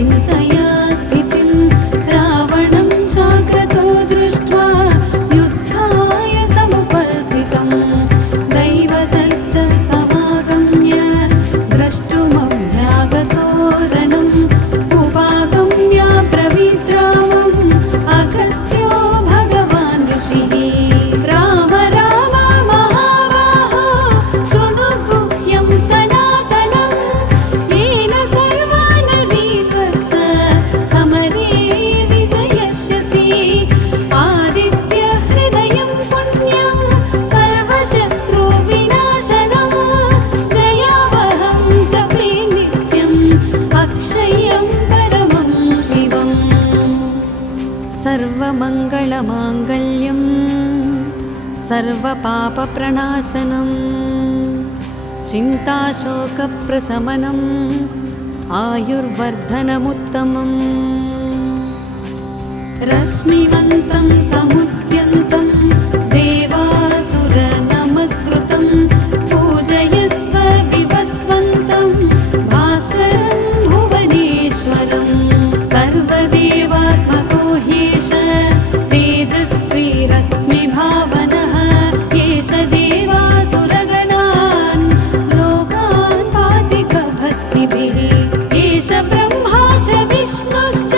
चिन्तया स्थितिं रावणं चाक्रतो दृष्ट्वा युद्धाय समुपस्थितं दैवतश्च समागम्य द्रष्टुमभ्यागतो रणम् उपागम्य ब्रवीद्रामम् अगस्त्यो भगवान् ऋषिः राम राम महाबाहो शृणु गुह्यं सनातनं येन सर्वानरीत्वत्स समरे विजयस्यसि आदित्यहृदयं पुण्यं सर्वशत्रुविनाशनं जयावहं जपे नित्यम् अक्षयं परमं शिवम् सर्वमङ्गलमाङ्गल्यं सर्वपापप्रणाशनं चिन्ताशोकप्रशमनम् आयुर्वर्धनमुत्तमम् रश्मिवन्तं समुद्यन्तं देवासुरनमस्कृतं पूजयस्व विवस्वन्तं भास्करं भुवनेश्वरं सर्वदेवात्मको ह्येष तेजस्वी रश्मिभावनः एष देवासुरगणान् लोकान् पाति कभस्तिभिः एष ब्रह्मा च विष्णुश्च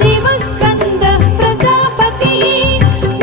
शिवस्कन्दः प्रजापतिः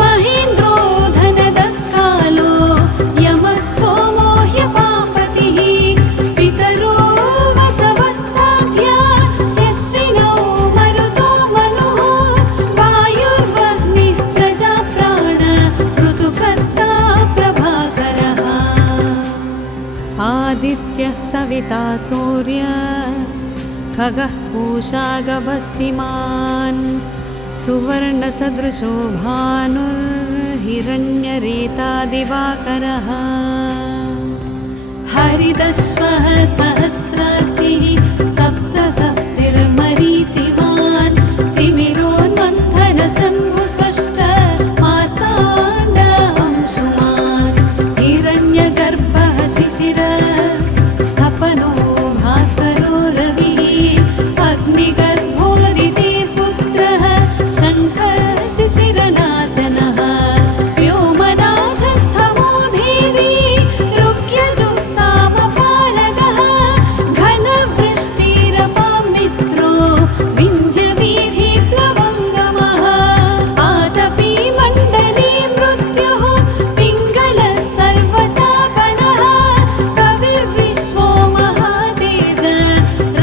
महेन्द्रो धनदः कालो यमः सोमो ह्यपापतिः पितरो वसवः साध्या यस्विनो मरुतो मनुः वायुर्वह्निः प्रजाप्राण ऋतुकर्ता प्रभाकरः आदित्यः सविता सूर्यः खगः पूषा गभस्तिमान् सुवर्णसदृशो भानुर्हिरण्यरेता दिवाकरः हरिदश्वः सहस्रार्चिः सप्तसप्तिर्मरीचिमान् तिमिरोन्मन्थनशम्भुस्वष्ट मार्ताण्ड अंशुमान् हिरण्यगर्भः शिशिरः स्थपनो भास्करो रविः अग्निगर्भोदिते पुत्रः शङ्खः शिशिरनाशनः व्योमनाथस्थमो भेदी रुक्यजुःसामपारगः घनवृष्टिरपां मित्रो विन्ध्यवीथिप्लवङ्गमः आतपी मण्डले मृत्युः पिङ्गलः सर्वतापनः कविर्विश्वो महातेज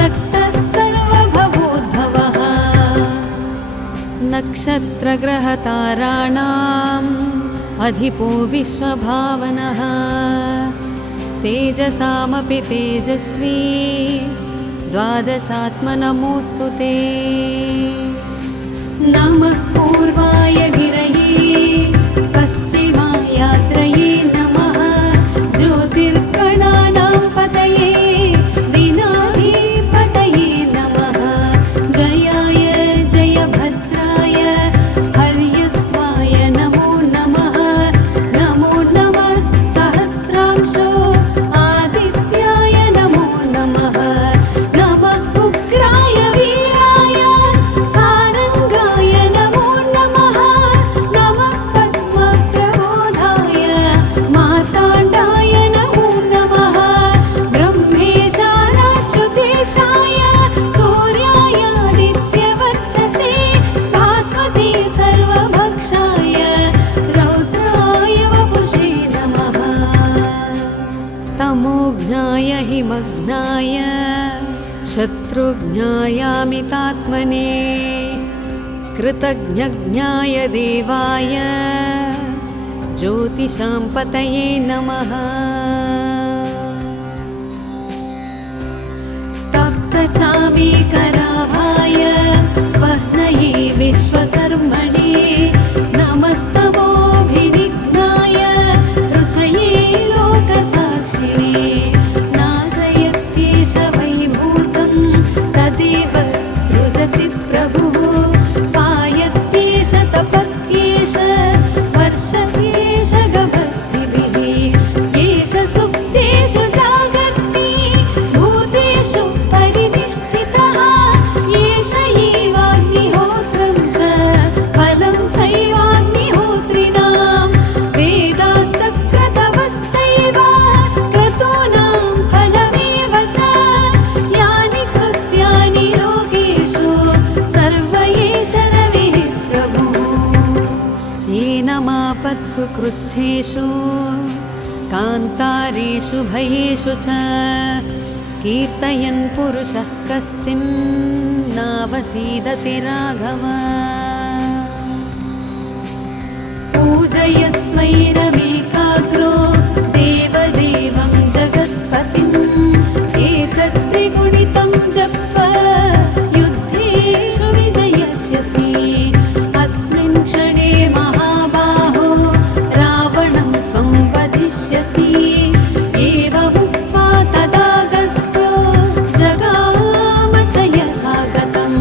रक्तः सर्वभवोद्भवः नक्षत्रग्रहताराणाम् अधिपो विश्वभावनः तेजसामपि तेजस्वी द्वादशात्मनमोऽस्तु ते नमः पूर्वाय गिरये पश्चिमायात्रये नमः ज्योतिर्गणानां पतये दिनाधिपतये नमः जयाय जयभद्राय हर्यस्वाय नमो नमः नमो नमः सहस्रांशो आदित्याय नमो नमः नमः उग्राय वीराय सारंगाय नमो नमः नमः पद्मप्रबोधाय मार्ताण्डाय नमो नमः ब्रह्मेशानाच्युतेशाय सूर्यायादित्यवर्चसे भास्वते सर्वभक्षाय रौद्राय वपुषे नमः तमोघ्नाय हिमघ्नाय शत्रुघ्नायामितात्मने कृतघ्नघ्नाय देवाय ज्योतिषां पतये नमः तप्तचामीकराभाय वह्नये विश्वकर्मणे नमस्तमोभिनिघ्नाय रुचये लोकसाक्षिणे नाशयस्त्येष वैभूतं तदेव सृजति प्रभुः पायत्येष तपत्येष वर्षत्येष गभस्तिभिः येष सुप्तेषु जागर्ति भूतेषु परिनिष्ठितः पीडात्सु कृच्छेषु कान्तारेषु भयेषु च कीर्तयन् पुरुषः कश्चिन्नावसीदति राघव। पूजयस्वैरमेकाग्रो देवदेवं जगत्पतिम् एतत् त्रिगुणितं जप्त्वा युद्धेषु विजयस्यसि। अस्मिन् क्षणे महाबाहो रावणं त्वं वधिष्यसि। एवमुक्त्वा तदागस्त्यो जगाम च यथागतम्।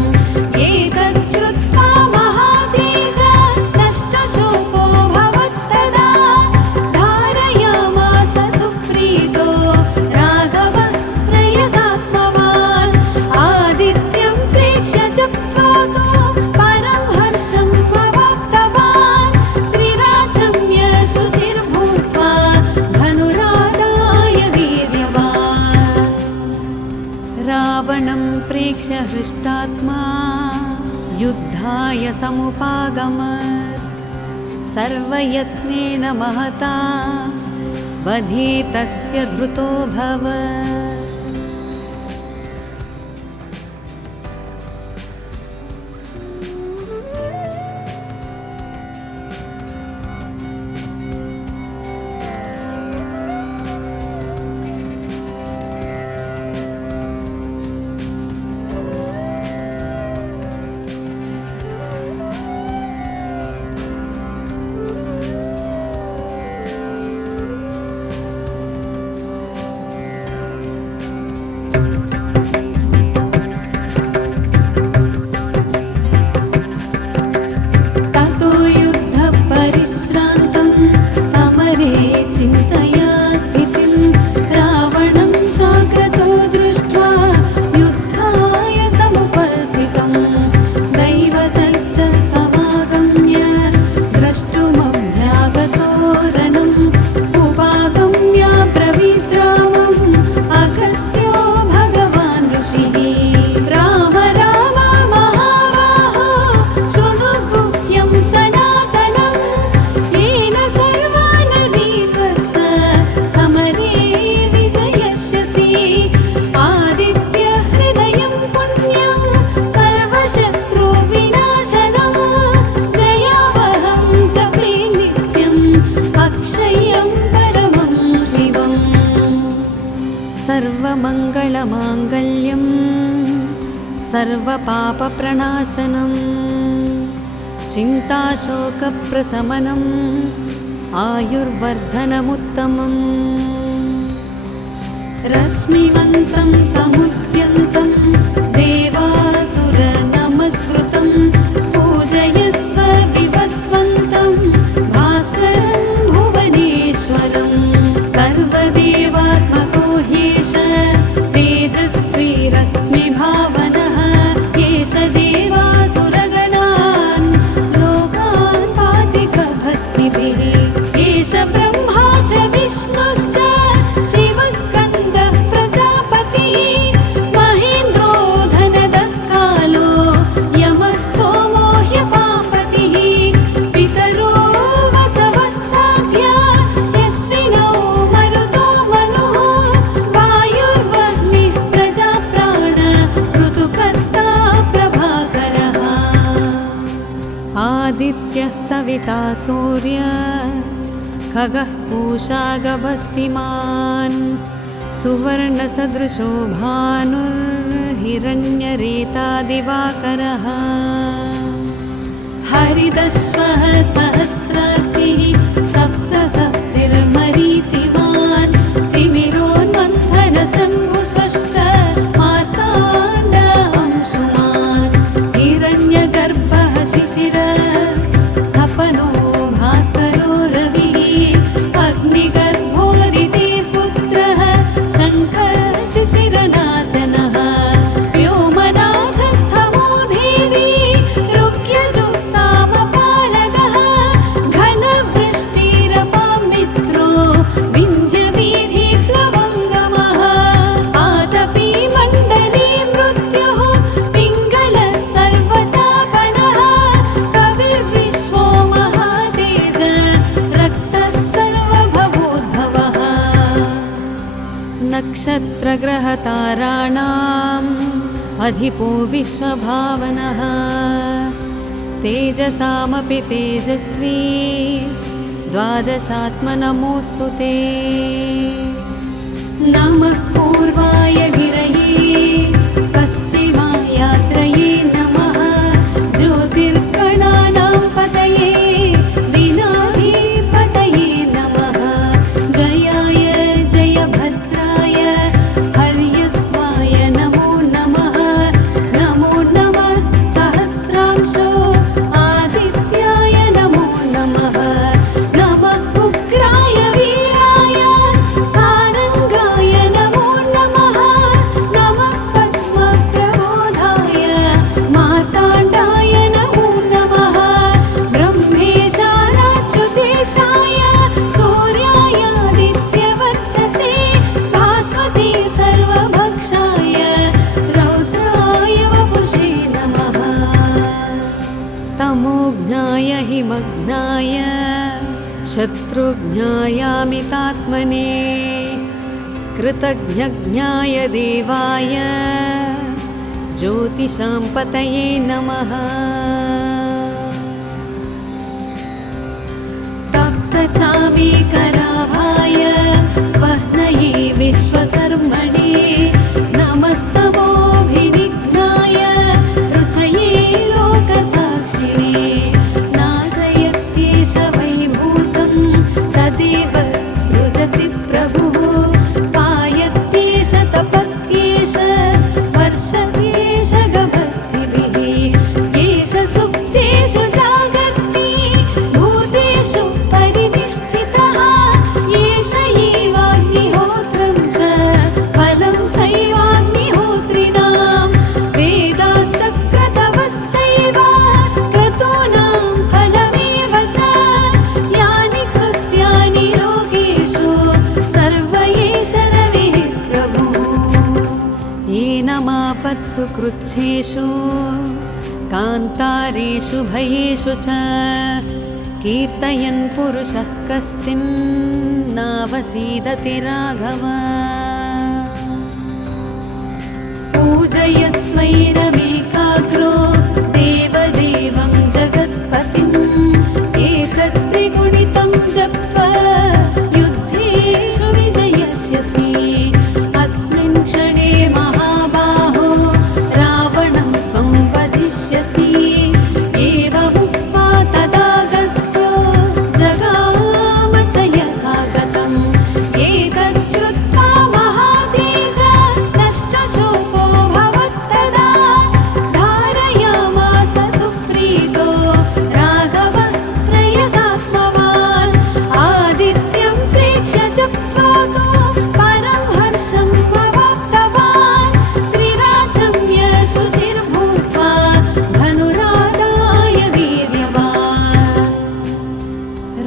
एतच्छ्रुत्वा महातेज नष्टशोको भवत्तदा धारयामास सुप्रीतो राघवः प्रयतात्मवान्। आदित्यं प्रेक्ष्य जप्त्वा तु परं हर्षं अवाप्तवान्। त्रिराचम्य शुचिर्भूत्वा धनुरादाय वीर्यवान्। रावणं प्रेक्ष्य हृष्टात्मा युद्धाय समुपागमत्। सर्वयत्नेन महता वधे तस्य धृतोऽभवत्। ततो युद्धपरिश्रान्तं समरे चिन्तया स्थितिं रावणं चाग्रतो दृष्ट्वा युद्धाय समुपस्थितं। दैवतश्च समागम्य द्रष्टुमभ्यागतो रणम्। उपागम्य ब्रवीद्रामम् अगस्त्यो भगवान् ऋषिः। राम राम महाबाहो शृणु गुह्यं सनातनम्। येन सर्वानरीवत्स समरे विजयस्यसि। आदित्य हृदयं पुण्यं सर्वशत्रुविनाशनम्। जयावहं जपे नित्यम् अक्षयं परमं शिवम्। सर्वमङ्गलमाङ्गल्यं सर्वपापप्रणाशनम् चिन्ताशोकप्रशमनम् आयुर्वर्धनमुत्तमम्। रश्मिवन्तं समुद्यन्तं देवासुरनमस्कृतं पूजयस्व विवस्वन्तं भास्करं भुवनेश्वरं। सर्वदेवात्मको ह्येष तेजस्वी रश्मिभावनः। एष देवासुरगणान् लोकान् पाति कभस्तिभिः। एष ब्रह्मा च विष्णुश्च शिवस्कन्दः प्रजापतिः। महेन्द्रो धनदः कालो यमः सोमो ह्यपापतिः। पितरो वसवः साध्या यस्विनो मरुतो मनुः। वायुर्वह्निः प्रजाप्राण ऋतुकर्ता प्रभाकरः। आदित्यः सविता सूर्यः खगः पूषा गभस्तिमान्। सुवर्णसदृशो भानुर्हिरण्यरेता दिवाकरः। हरिदश्वः सहस्रार्चिः सप्तसप्तिर्मरीचिमान्। तिमिरोन्मन्थनशम्भुस्वष्ट मार्ताण्ड अंशुमान्। हिरण्यगर्भः शिशिरः स्थपनो भास्करो रविः। अग्निगर्भोदिते पुत्रः शङ्खः शिशिरनाशनः। व्योमनाथस्थमो भेदी रुक्यजुः सामपारगः। घन अधिपो विश्वभावनः तेजसामपि तेजस्वी द्वादशात्म नमोऽस्तु ते। नमः पूर्वाय गिरये पश्चिमायात्रये नमः ज्योतिर्गणानां पतये दीनाधिपतये नमः जयाय जयभद्राय हर्यस्वाय नमो नमः। नमो नमः सहस्रांशो आदित्याय नमो नमः। नमः उग्राय वीराय सारंगाय नमो नमः। नमः पद्मप्रबोधाय मार्ताण्डाय नमो नमः। ब्रह्मेशानाच्युतेशाय सूर्यायादित्यवर्चसे भास्वते सर्वभक्षाय रौद्राय वपुषे नमः। तमोज्ञाय हिमज्ञाय शत्रुज्ञायामितात्मने कृतज्ञज्ञाय देवाय ज्योतिषां पतये नमः। तप्तचामीकराभाय वह्नये विश्वकर्मणे नमस्तमोभिनिघ्नाय रुचये लोकसाक्षिणे नाशयस्त्येष वैभूतं तदेव सृजति प्रभुः पायत्येष तपत्येष वर्षत्येष गभस्तिभिः एष सुप्तेषु जागर्ति भूतेषु परिनिष्ठितः एष एवाग्निहोत्रं च फलं चैवाग्निहोत्रिणां वेदाश्चक्रतवश्चैव क्रतूनां फलमेव च यानि कृत्यानि लोकेषु सर्व एष रविः प्रभुः। येनमापत्सु कृच्छ्रेषु कान्तारेषु भयेषु च कीर्तयन् पुरुषः कश्चिन्नावसीदति राघव। पूजयस्वैरमेकाग्रो देवदेवं जगत्पतिम् एतत्त्रिगुणितं जप्त्वा युद्धेषु विजयस्यसि। अस्मिन् क्षणे महाबाहो रावणं त्वं वधिष्यसि। एवमुक्त्वा तदागस्त्यो जगाम च यथागतम् एतच्छ्रुत्वा महातेज नष्टशोको भवत्तदा धारयामास सुप्रीतो राघवः प्रयतात्मवान्। आदित्यं प्रेक्ष्य जप्त्वा तु परं हर्षम् अवाप्तवान्। त्रिराचम्य शुचिर्भूत्वा धनुरादाय वीर्यवान्।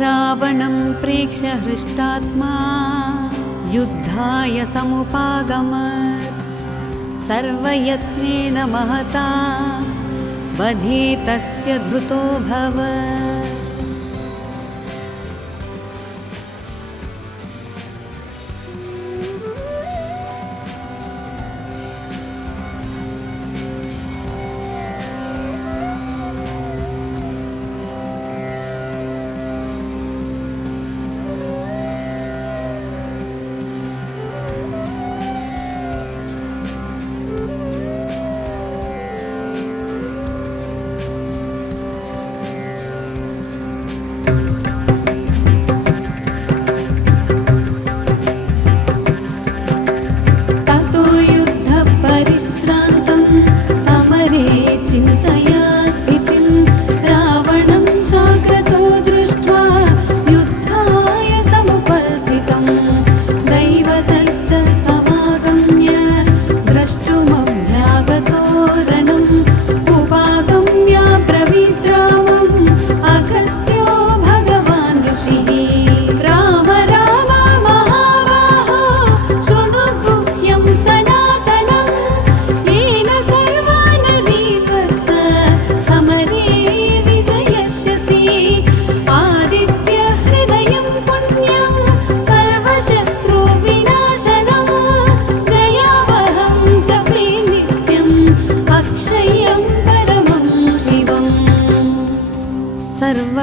रावणं प्रेक्ष्य हृष्टात्मा युद्धाय समुपागमत्। सर्वयत्नेन महता वधे तस्य धृतोऽभवत्।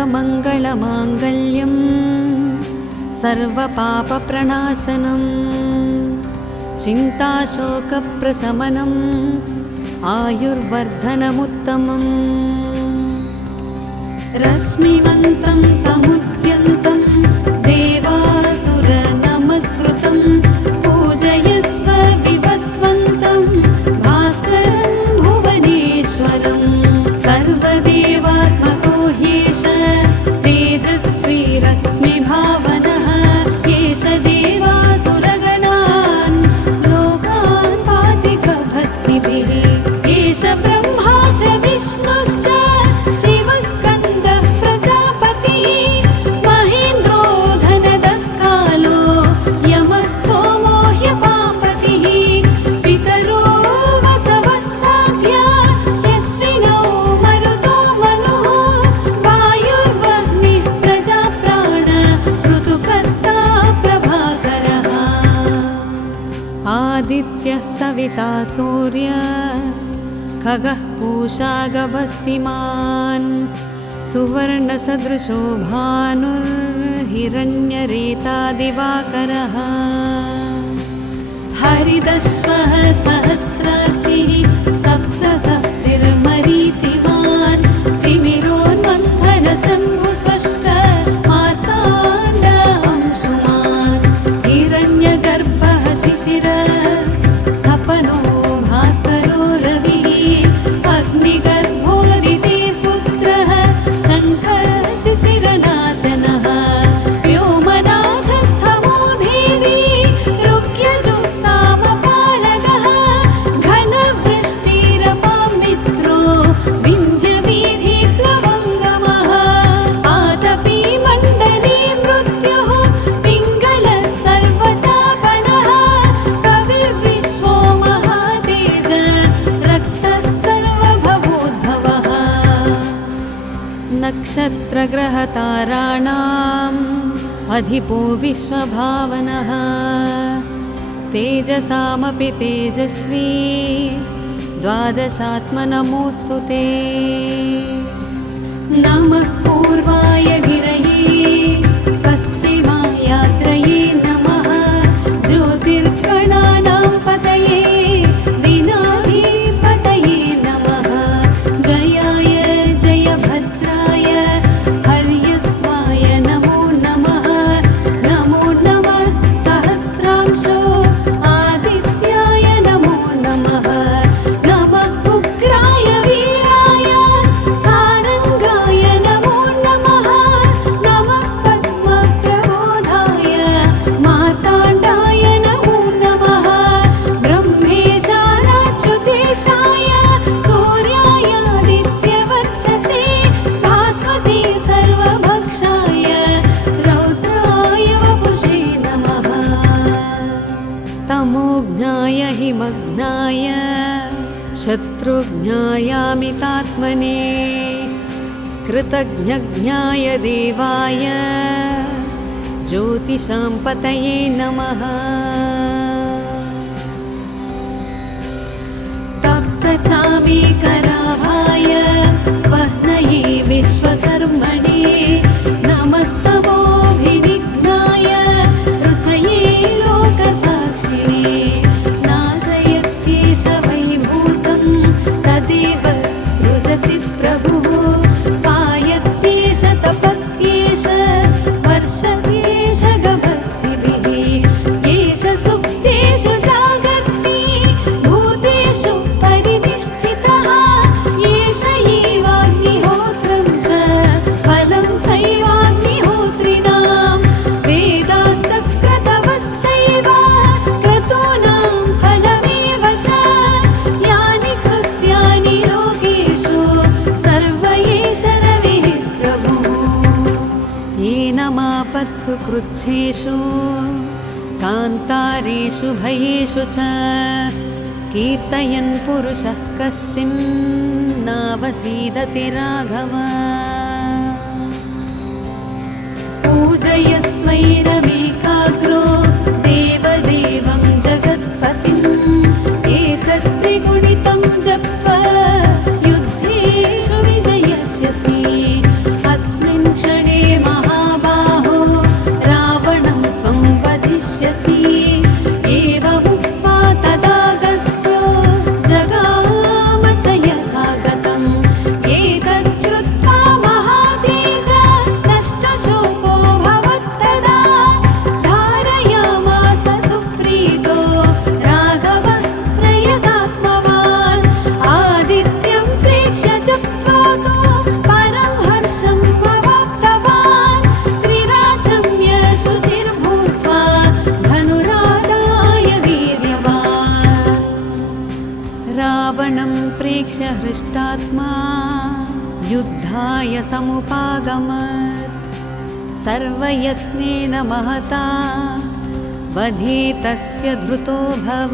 सर्वमङ्गलमाङ्गल्यं सर्वपापप्रणाशनं चिन्ताशोकप्रशमनम् आयुर्वर्धनमुत्तमम् रश्मिवन्तं समुद्यन्तं देवासुरनमस्कृतं पूजयस्व विवस्वन्तं भास्करं भुवनेश्वरं सर्वदेवात्मको ह्येष तेजस्वी रश्मिभावनः एष देवासुरगणान् लोकान् पाति कभस्तिभिः एष ब्रह्मा च विष्णुश्च शिवस्कन्दः प्रजापतिः महेन्द्रो धनदः कालो यमः सोमो ह्यपापतिः पितरो वसवः साध्या यस्विनो मरुतो मनुः वायुर्वह्निः प्रजाप्राण ऋतुकर्ता प्रभाकरः आदित्यः सविता सूर्यः खगः पूषा गभस्तिमान् सुवर्णसदृशो भानुर्हिरण्यरेता दिवाकरः हरिदश्वः सहस्रार्चिः सप्तसप्तिर्मरीचिमान् तिमिरोन्मन्थनशम्भुस्वष्ट मार्ताण्ड अंशुमान् हिरण्यगर्भः शिशिरः स्थपनो भास्करो रविः अग्निगर्भोदिते पुत्रः शङ्करः शिशिरनाशनः व्योमनाथस्थमो भेदी ऋग्यजुःसामपारगः घनवृष्टिरपां मित्रो विन्ध्यवीधिप्लवङ्गमः आतपी मण्डले मृत्युः पिङ्गलः सर्वतापनः कविर्विश्वो महातेज रक्तः सर्वभवोद्भवः नक्षत्रग्रहताराणाम् अधिपो विश्वभावनः तेजसामपि तेजस्वी द्वादशात्मनमोऽस्तु ते नमः पूर्वाय गिरये पश्चिमायात्रये नमः ज्योतिर्गणानां पतये दिनाधिपतये नमः जयाय जयभद्राय हर्यस्वाय नमो नमः नमो नमः सहस्रांशो आदित्याय नमो नमः नमः उग्राय वीराय सारङ्गाय नमो नमः नमः पद्मप्रबोधाय मार्ताण्डाय नमो नमः ब्रह्मेशानाच्युतेशाय सूर्यायादित्यवर्चसे भास्वते सर्वभक्षाय रौद्राय वपुषे नमः तमोज्ञाय हिमज्ञाय शत्रुज्ञायामितात्मने कृतज्ञज्ञाय देवाय ज्योतिषां पतये नमः तप्तचामीकराभाय वह्नये विश्वकर्मणे नमस्तमोभिनिघ्नाय रुचये लोकसाक्षिणे नाशयस्त्येष वैभूतं तदेव सृजति प्रभुः पायत्येष तपत्येष वर्षत्येष गभस्तिभिः एष सुप्तेषु जागर्ति भूतेषु परिनिष्ठितः एष एवाग्निहोत्रं च फलं चैवाग्निहोत्रिणां वेदाश्चक्रतवश्चैव क्रतूनां फलमेव च यानि कृत्यानि लोकेषु सर्व एष रविः प्रभुः येन मापत्सु कृच्छेषु कान्तारेषु भयेषु च कीर्तयन् पुरुषः कश्चिन्नावसीदति राघव पूजयस्वैरमेकाग्रो देवदेवं जगत्पतिम् एतत्त्रिगुणितं जप्त्वा युद्धेषु विजयस्यसि अस्मिन् युद्धाय समुपागमत् सर्वयत्नेन महता वधे तस्य धृतो भव